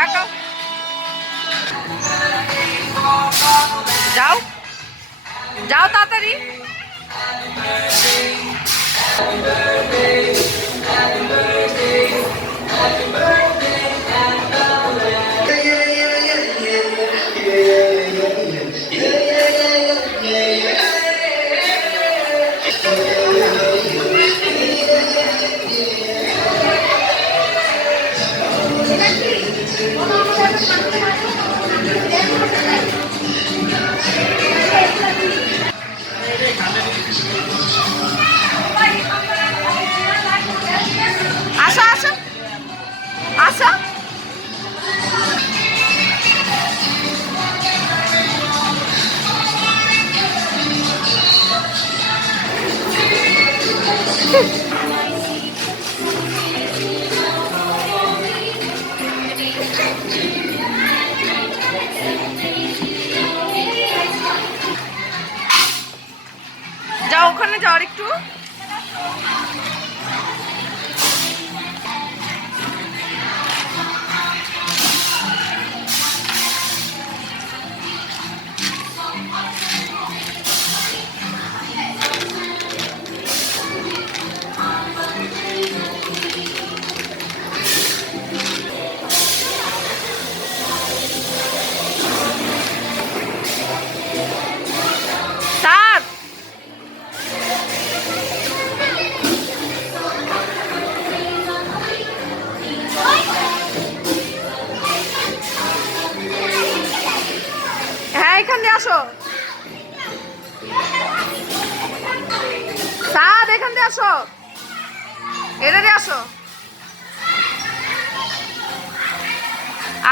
তাকাও, যাও যাও তাড়াতাড়ি। আসো আসো আসো। যাও ওখানে যাও আর একটু। হ্যাঁ এখান দিয়ে আসো, সাদ এখান দিয়ে আসো, এটা দিয়ে আসো,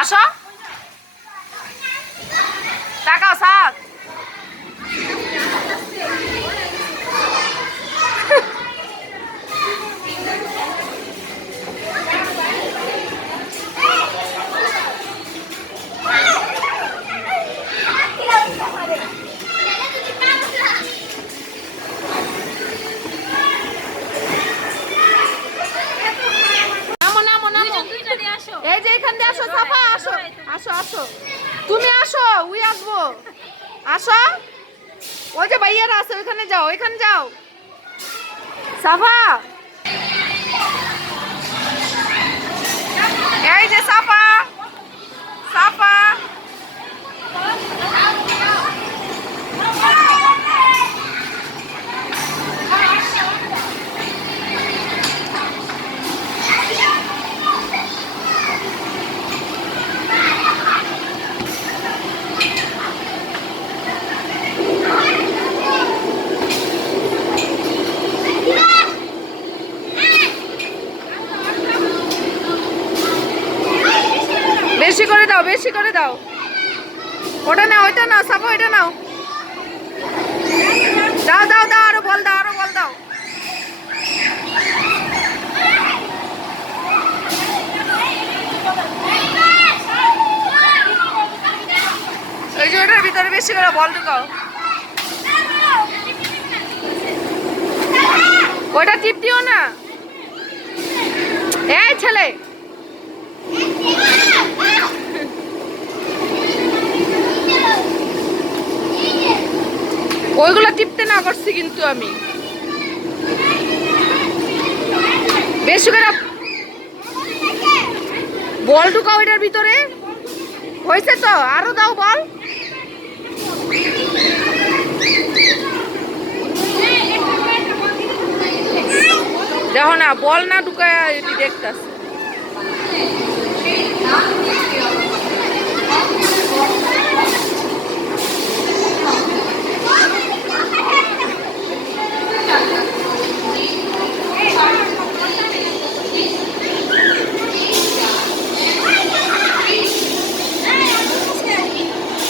আসো তাকাও সাদ। এই যে এখান দিয়ে আসো সাফা, আসো আসো আসো, তুমি আসো, উই আসবো, আসো। ওই যে ভাইয়ারা আছে ওইখানে যাও, ওইখানে যাও সাফা। এই যে সাফা সাফা, বেশি করে দাও, বেশি করে দাও। ওটা নাও, ওইটা নাও সাফা, ওইটা নাও, দাও দাও দাও, আরো বল দাও, আরো বল দাও। ওই যে ওটার ভিতরে বেশি করে বল ঢুকাও। ওটা টিপ দিও না, এই ছেলে। ওইগুলো টিপতে না করছি কিন্তু আমি, বেশি করে বল ঢুকাও ওইটার ভিতরে। হয়েছে তো, আরো দাও বল। দেখো না বল না ঢুকায় এটি দেখতাছে।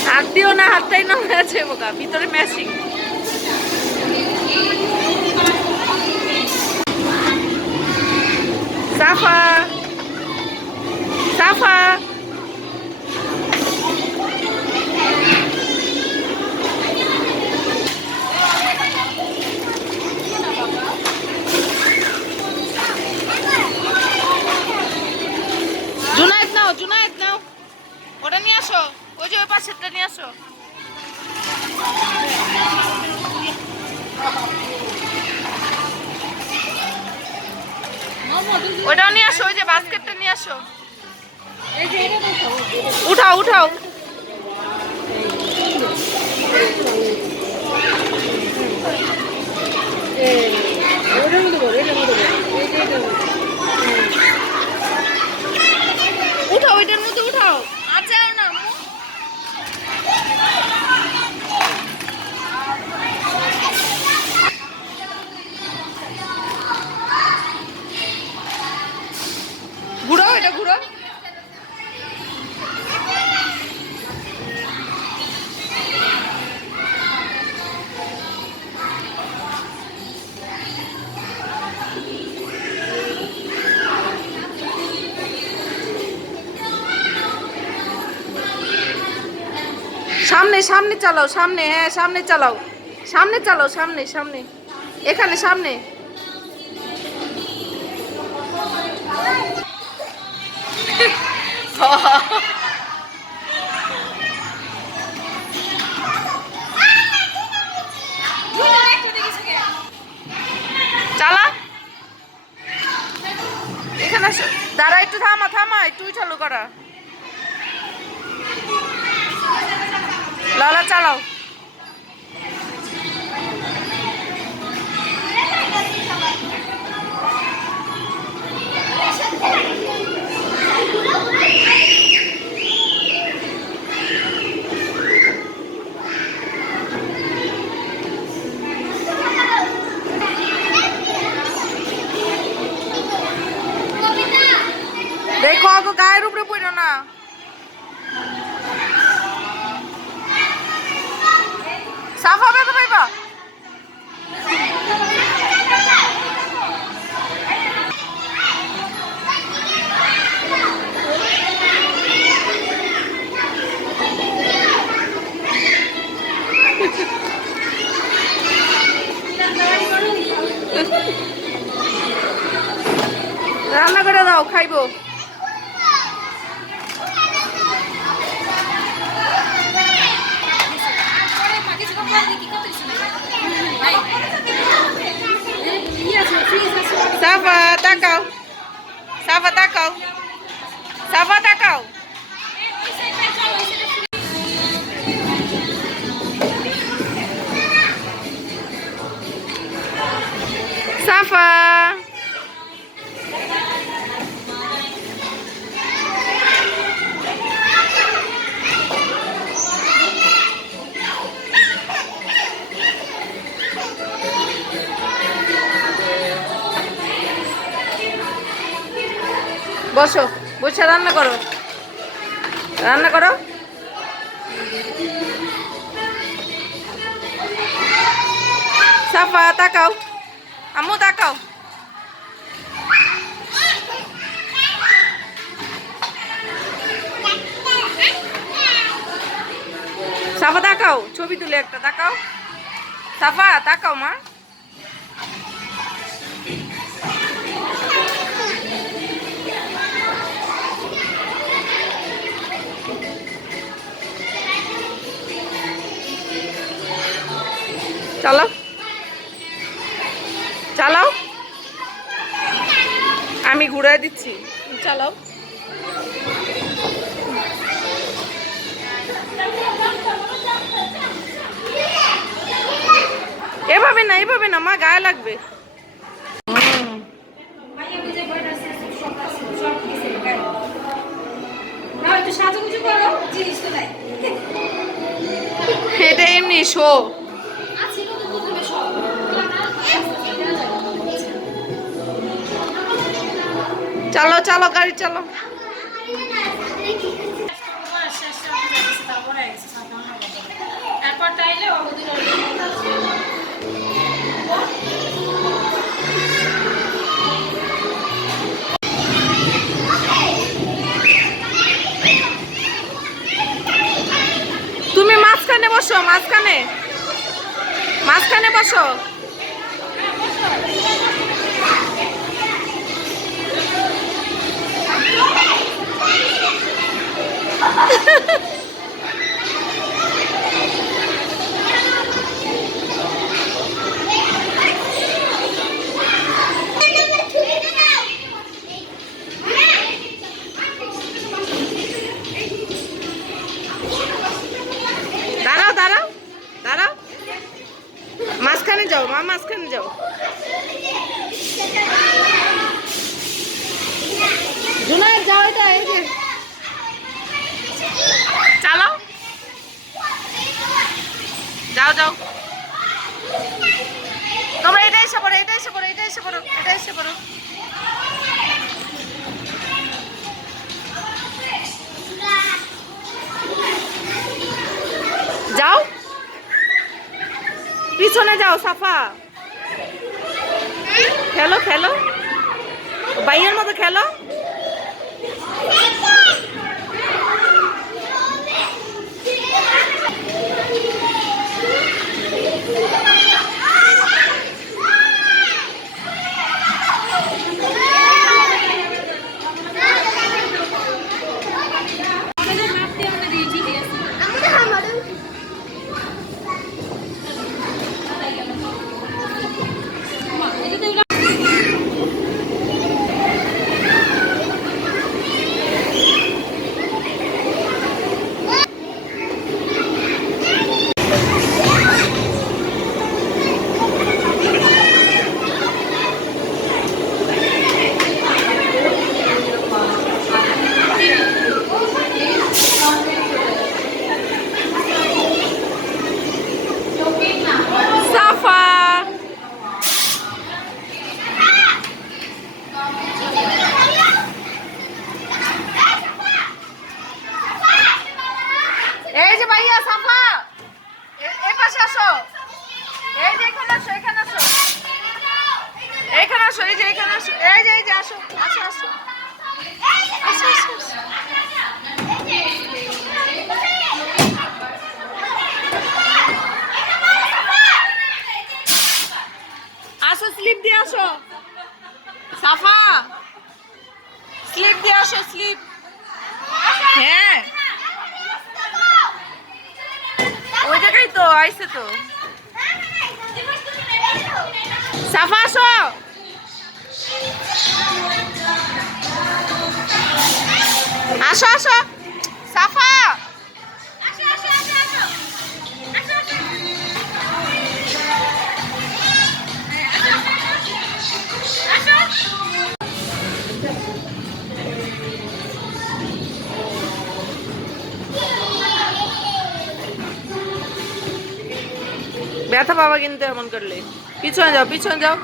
হাত দিও না, হাতটাই না আছে বোকা, ভিতরে ম্যাচিং। সাফা সাফা, জুনায়েদ নাও, জুনায়েদ নাও। ওটাও নিয়ে আসো, ওই যে বাস্কেটটা নিয়ে আসো। উঠাও উঠাও। উঠাও, ওইটার মধ্যে উঠাও। আর যাও না ঘুরো, এটা ঘুরো। সামনে সামনে চালাও, সামনে, হ্যাঁ সামনে চালাও, সামনে চালাও, সামনে সামনে, এখানে সামনে। চালা, এখানে আসো। দাঁড়া একটু, থামা থামা, একটু চালু করা। লালা চালাও। দেখো আগো গায়ের উপরে পড়ো না। সাফা ব্যথা পাইবা। রান্না করে দাও, খাইবো। সাফা তাকাও, সাফা তাকাও, সাফা তাকাও। সাফা বসো, বসে রান্না করো, রান্না করো। সাফা তাকাও, আম্মু তাকাও। সাফা তাকাও, ছবি তুলে একটা তাকাও। সাফা তাকাও মা। চালাও চালাও, আমি ঘুরাই দিচ্ছি, চালাও। এভাবে না, এভাবে না মা, গায়ে লাগবে। এটা এমনি শো। চালো চালো, গাড়ি চালো। তুমি মাঝখানে বসো, মাঝখানে, মাঝখানে বসো। বসে পড়ো। যাও পিছনে যাও সাফা, খেলো খেলো ভাইয়ের মতো খেলো। এই যে ভাইয়া সাফা, এই পাশে আসো, এই যে এখানে আসো, এখানে আসো, এখানে আসো, এই যে এখানে আসো, এই যে আসো আসো আসো আসো আসো। আসো স্লিপ দিয়ে আসো সাফা, স্লিপ দিয়ে আসো, স্লিপ। হ্যাঁ ওই জায়গায় তো আইসে তো। সাফা আসো, আসো আসো সাফা, ব্যথা পাবা কিন্তু এমন করলে। পিছনে যাও, পিছনে যাও।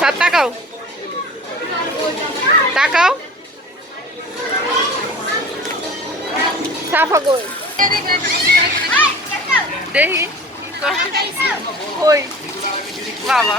সাত তাকাও, তাকাও সাফা কই দেখি, কই বাবা।